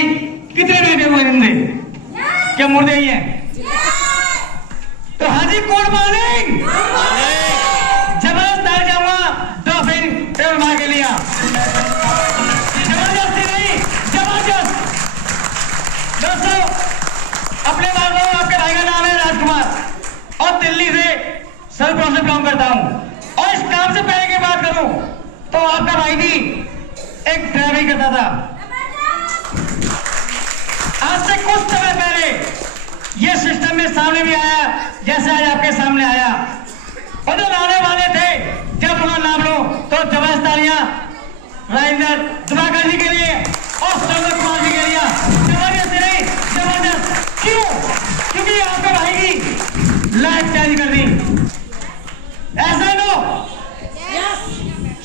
भाई कितने बेटे हुए जिंदे? क्या मुर्दे ही हैं? तो हाजी कोड मॉर्निंग जबरदस्त डाल जाऊंगा तो फिर टेबल मार के लिया जबरदस्ती नहीं जबरदस्त। दोस्तों अपने बात करो, आपके भाई का नाम है राजकुमार और दिल्ली से सर्व प्रोसेस बिलोंग करता हूं। और इस काम से पहले की बात करूं तो आपका भाई भी एक ड्राइविंग करता था। आज से कुछ समय पहले ये सिस्टम में सामने भी आया जैसे आज आपके सामने आया। और जो लाने वाले थे जब उनका नाम लो तो जबरदस्त तालियां राजेंद्र दिवाकर जी के लिए और सौरभ कुमार जी के लिए। जबरदस्त नहीं जबरदस्त। क्यों? क्योंकि आपके भाई की लाइफ चेंज कर दी। ऐसा नो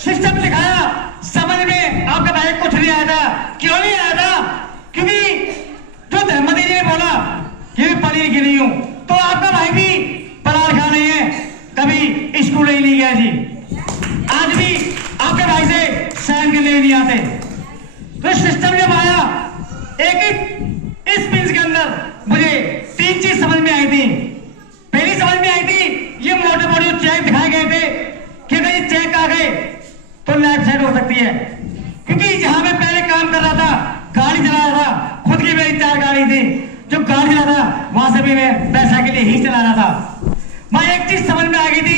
सिस्टम दिखाया, समझ में आपके भाई कुछ नहीं आया था। क्यों नहीं आया था? क्योंकि जो धर्मदी जी ने बोला कि पढ़ी लिखी नहीं हूं, तो आपका भाई भी पढ़ा लिखा नहीं है, कभी स्कूल ही नहीं गया जी। आज भी आपके भाई से साइन के लिए नहीं आते। तो सिस्टम जब आया एक इस पिंच के अंदर मुझे 3 चीज समझ में आई थी। पहली समझ में आई थी ये मोटे मोटे चेक दिखाए गए थे कि अगर ये चेक आ गए तो लाइफ सेट हो सकती है। क्योंकि जहां मैं पहले काम कर रहा था, गाड़ी चला रहा था, खुद की मेरी 4 गाड़ी थी, जो गाड़ी चला था वहां से भी मैं पैसा के लिए ही चला रहा था। वहां एक चीज समझ में आ गई थी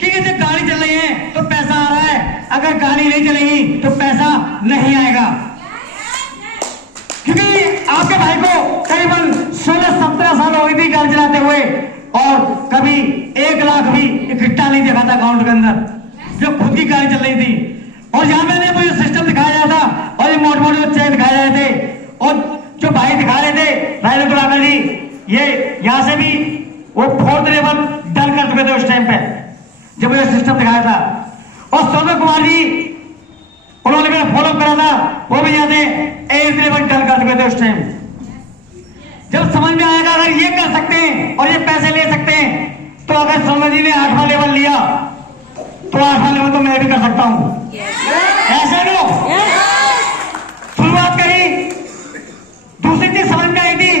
कि जब गाड़ी चल रही है तो पैसा आ रहा है, अगर गाड़ी नहीं चलेगी तो पैसा नहीं आएगा। क्योंकि आपके भाई को करीबन 16-17 साल हो गई थी गाड़ी चलाते हुए और कभी 1 लाख भी इकट्ठा नहीं देखा था अकाउंट के अंदर, जो खुद की गाड़ी चल रही थी। और यहां मैंने मुझे सिस्टम दिखाया जाता था और ये मोटे मोटे चेक दिखाए जाते थे और जो भाई दिखा रहे थे राजेंद्र दिवाकर जी, ये यहां से भी वो 4th लेवल डन कर चुके थे उस टाइम पे जब मुझे सिस्टम दिखाया था। और सौरभ कुमार जी उन्होंने मेरा फॉलो करा था, वो भी यहाँ से 8th लेवल डन कर चुके थे उस टाइम। जब समझ में आएगा अगर ये कर सकते हैं और ये पैसे ले सकते हैं तो अगर सौरभ जी ने 8वां लेवल लिया तो 8वां लेवल तो मैं भी कर सकता हूं। ऐसा नो शुरुआत करी। दूसरी चीज समझ में आई थी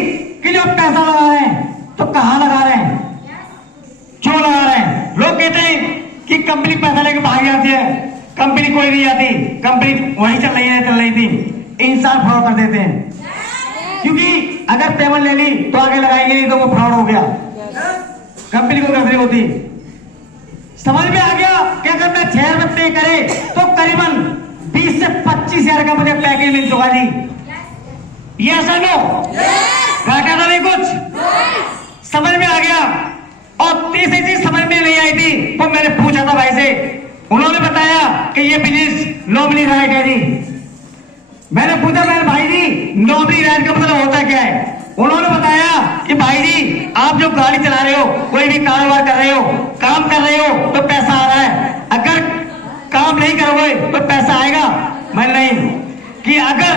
कि जो पैसा लगा रहे हैं तो कहां लगा रहे हैं, क्यों लगा रहे हैं। लोग कहते हैं कि कंपनी पैसा लेके भाग जाती है, कंपनी कोई नहीं आती, कंपनी वही चल रही थी। इंसान फ्रॉड कर देते हैं, क्योंकि अगर पेमेंट ले ली तो आगे लगाएंगे नहीं तो वो फ्रॉड हो गया, कंपनी को गड़बड़ी होती। समझ में आ गया कि अगर मैं 6 रुपए पे करे तो करीबन 20 से 25 हजार का मुझे पैकेज मिल चुका जी। ये ऐसा नो घाटा तो नहीं कुछ समझ में आ गया। और तीसरी चीज समझ में नहीं आई थी तो मैंने पूछा था भाई से, उन्होंने बताया कि ये बिजनेस नॉमिनी राइट है जी। मैंने पूछा मेरे भाई जी नॉमिनी राइट का मतलब होता क्या है। उन्होंने बताया कि भाई जी आप जो गाड़ी चला रहे हो, कोई भी कारोबार कर रहे हो, काम कर रहे हो तो पैसा आ रहा है, अगर काम नहीं करोगे तो पैसा आएगा। मैं नहीं कि अगर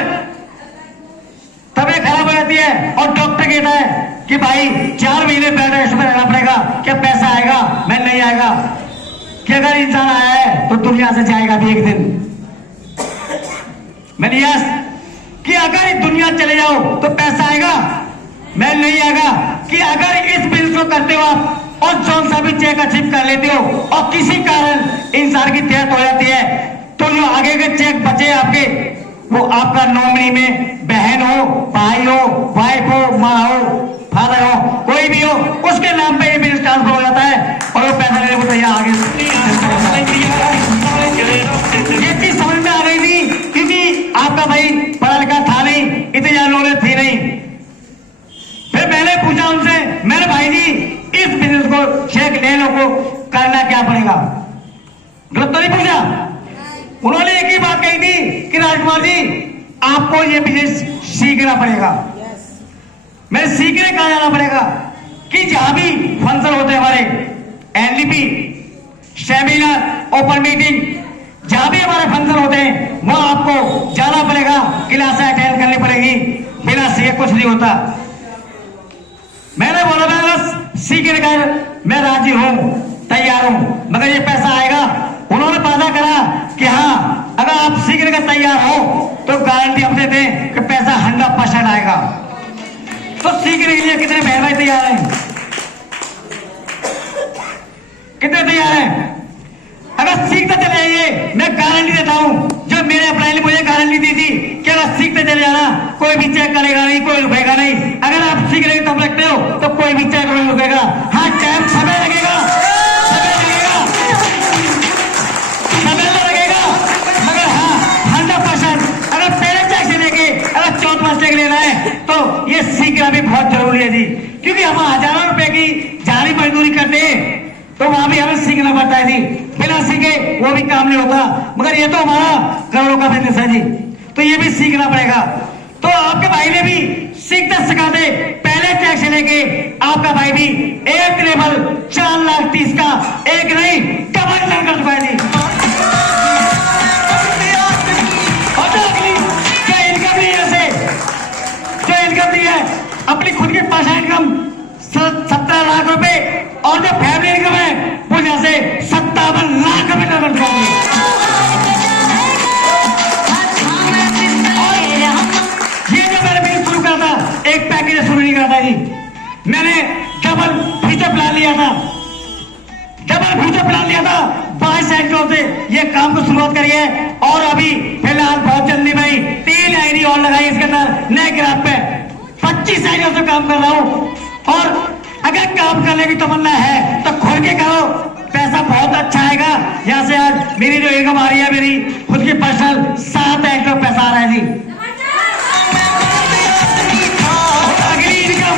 तबीयत खराब हो जाती है और डॉक्टर कहता है कि भाई 4 महीने बेड रेस्ट में रहना पड़ेगा, क्या पैसा आएगा? मैं नहीं आएगा। कि अगर इंसान आया है तो दुनिया से जाएगा भी एक दिन। मैंने यस कि अगर इस दुनिया चले जाओ तो पैसा आएगा? मैं नहीं आएगा। कि अगर इस बिजनेस को करते हो आप और जौन सा भी चेक अचीव कर लेते हो और किसी कारण इंसान की डेथ हो जाती है तो जो आगे के चेक बचे आपके, वो आपका नॉमिनी में बहन हो, भाई हो, वाइफ हो, माँ हो, फादर हो, कोई भी हो, उसके नाम पे ये बिजनेस ट्रांसफर हो जाता है और वो पैसा लेने को तैयार आगे। ये चीज समझ में आ गई थी क्योंकि आपका भाई पढ़ा लिखा था नहीं, इतनी ज्यादा नॉलेज थी नहीं। फिर मैंने पूछा उनसे, मेरे भाई जी इस बिजनेस को चेक लेने को करना क्या पड़ेगा? गलत तो नहीं पूछा? उन्होंने एक ही बात कही थी कि राजकुमार जी आपको ये बिजनेस सीखना पड़ेगा। मैं सीखने कहा जाना पड़ेगा कि जहां भी फंक्शन होते हैं हमारे एनडीपी सेमिनार ओपन मीटिंग, जहां भी हमारे फंक्शन होते हैं वहां आपको जाना पड़ेगा, क्लास अटेंड करनी पड़ेगी, बिना सीखे कुछ नहीं होता। मैंने बोला मैं बस सीखने का मैं राजी हूं, तैयार हूं, मगर ये पैसा आएगा। उन्होंने वादा करा कि हाँ अगर आप सीखने का तैयार हो तो गारंटी हम देते हैं कि पैसा 100% परसेंट आएगा। तो सीखने के लिए कितने बहन भाई तैयार हैं? कितने तैयार हैं? अगर सीखते चले आइए, मैं गारंटी देता हूं, जो मेरे अपने ने मुझे गारंटी दी थी कि अगर सीखते चले जाना, कोई भी चेक करेगा नहीं, कोई रुकेगा नहीं। अगर आप सीख रहे तब रखते हो तो कोई भी चेक नहीं रुकेगा। हाँ, टाइम समय लगेगा, मगर हाँ 100% अगर पहले चेक से लेके अगर 14 चेक लेना है तो ये सीखना भी बहुत जरूरी है जी। क्योंकि हम हजारों रुपए की जारी मजदूरी करते हैं तो वहां भी हमें सीखना पड़ता है जी। बिना सीखे वो भी काम नहीं होता, मगर ये तो हमारा करोड़ों का बिजनेस है जी, तो ये भी सीखना पड़ेगा। तो आपके भाई ने भी सीखते सिखाते पहले चेक से लेके आपका भाई भी एक लेवल 4,30,000 का एक नहीं डबल रन कर चुका है जी। और जो अगली जो इनकम नहीं है, जो इनकम नहीं है अपनी खुद की पैसा इनकम 17 लाख रुपए और जो फैमिली इनकम है वो जहाँ से 57 लाख रुपए का बनता है। ये जो मैंने बिजनेस शुरू करा था, एक पैकेज शुरू नहीं करा था जी, मैंने डबल फ्यूचर प्लान लिया था। 22 सेक्टरों से ये काम को शुरुआत करी है और अभी फिलहाल बहुत जल्दी भाई 3 आईडी और लगाई इसके अंदर नए ग्राफ पे 25 आईडियों से काम कर रहा हूं। और अगर काम करने की तमन्ना है तो खोल के करो, पैसा बहुत अच्छा आएगा। यहाँ से आज मेरी जो इनकम आ रही है, मेरी खुद की पर्सनल 7 लाख का पैसा आ रहा है जी। अगली इनकम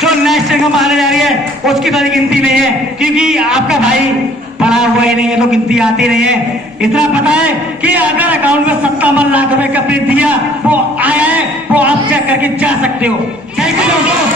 जो नेक्स्ट इनकम आने जा रही है उसकी तो गिनती नहीं है, क्योंकि आपका भाई पढ़ा हुआ ही नहीं है तो गिनती आती नहीं है। इतना पता है कि अगर अकाउंट में 57 लाख रुपए का प्रिंट दिया वो आया है, वो आप चेक करके जा सकते हो। थैंक यू दोस्तों।